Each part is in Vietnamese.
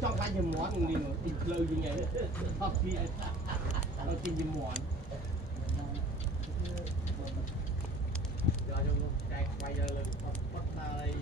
trong hai trăm món mình thịt lơi như vậy hấp kia nó chín trăm món rồi trong đây quay ra lên bắt ta đây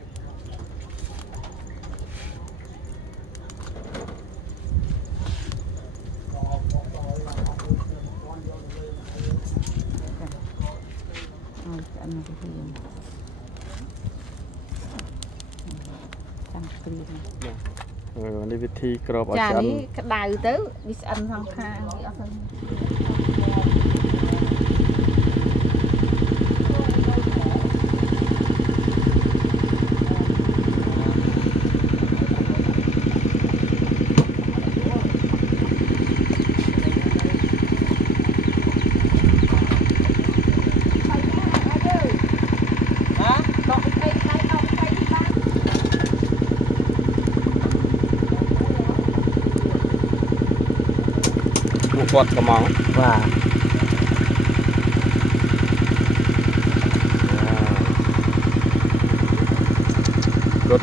đi viết thi crop ở chả ní cái đài tới đi ăn thằng kha quạt cả móng và good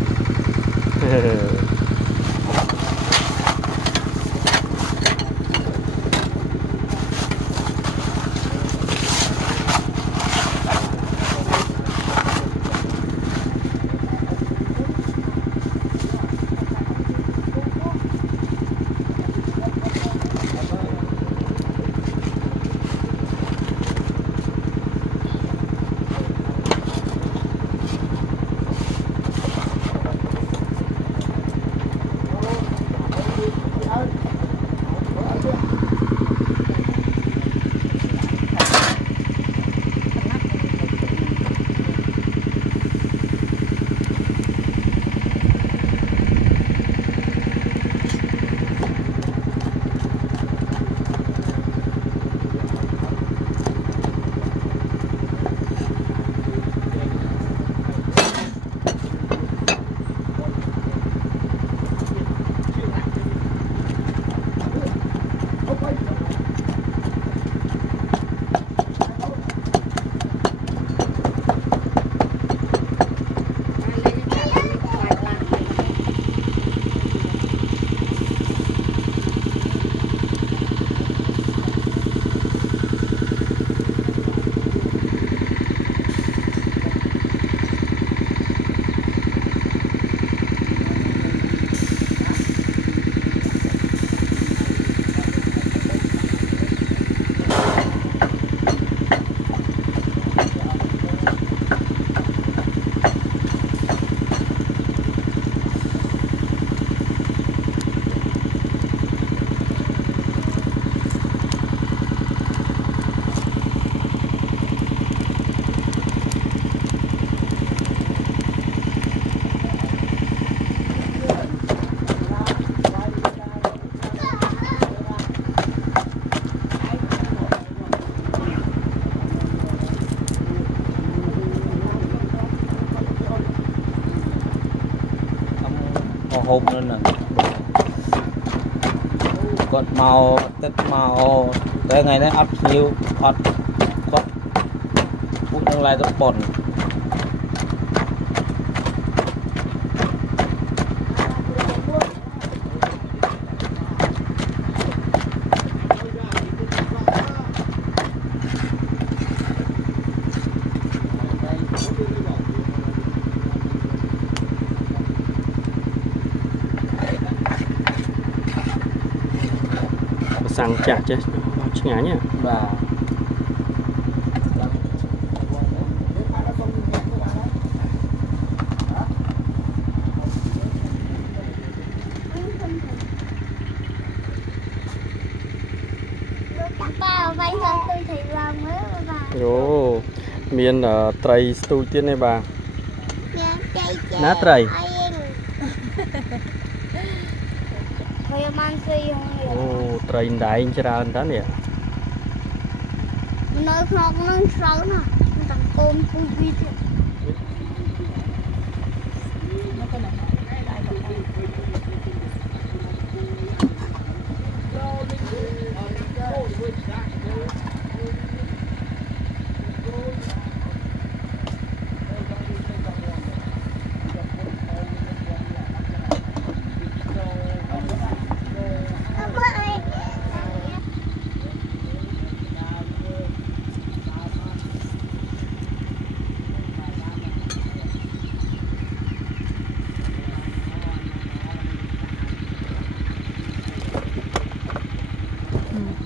hộp nữa nè còn màu tết màu tới ngày nay ấp nhiều hot hot cũng đang lại rất bẩn sang chả chứ ngá nhá và miền tây tu tiên này bà ná tây ô tây đại chả ra đó nè nơi không nơi sâu nè tặng cơm cung vịt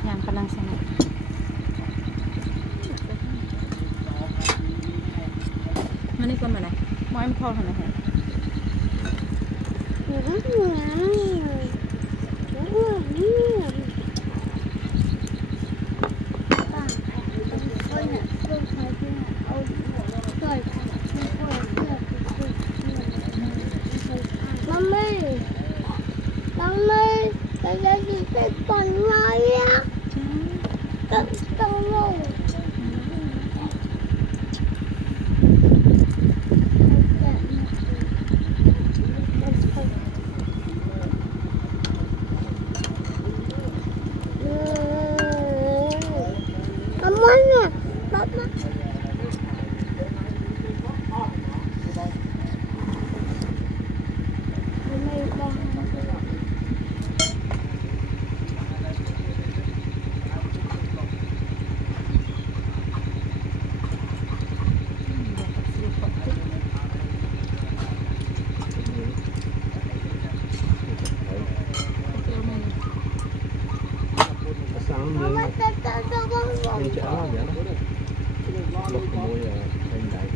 nhằm khả năng xem này con mà này mọi em thon này hả Mami, cái gì cái con nói á, con luôn. Mama nè, mama. Mama tetap bang. mình chả lo vậy đó lục môi thành đại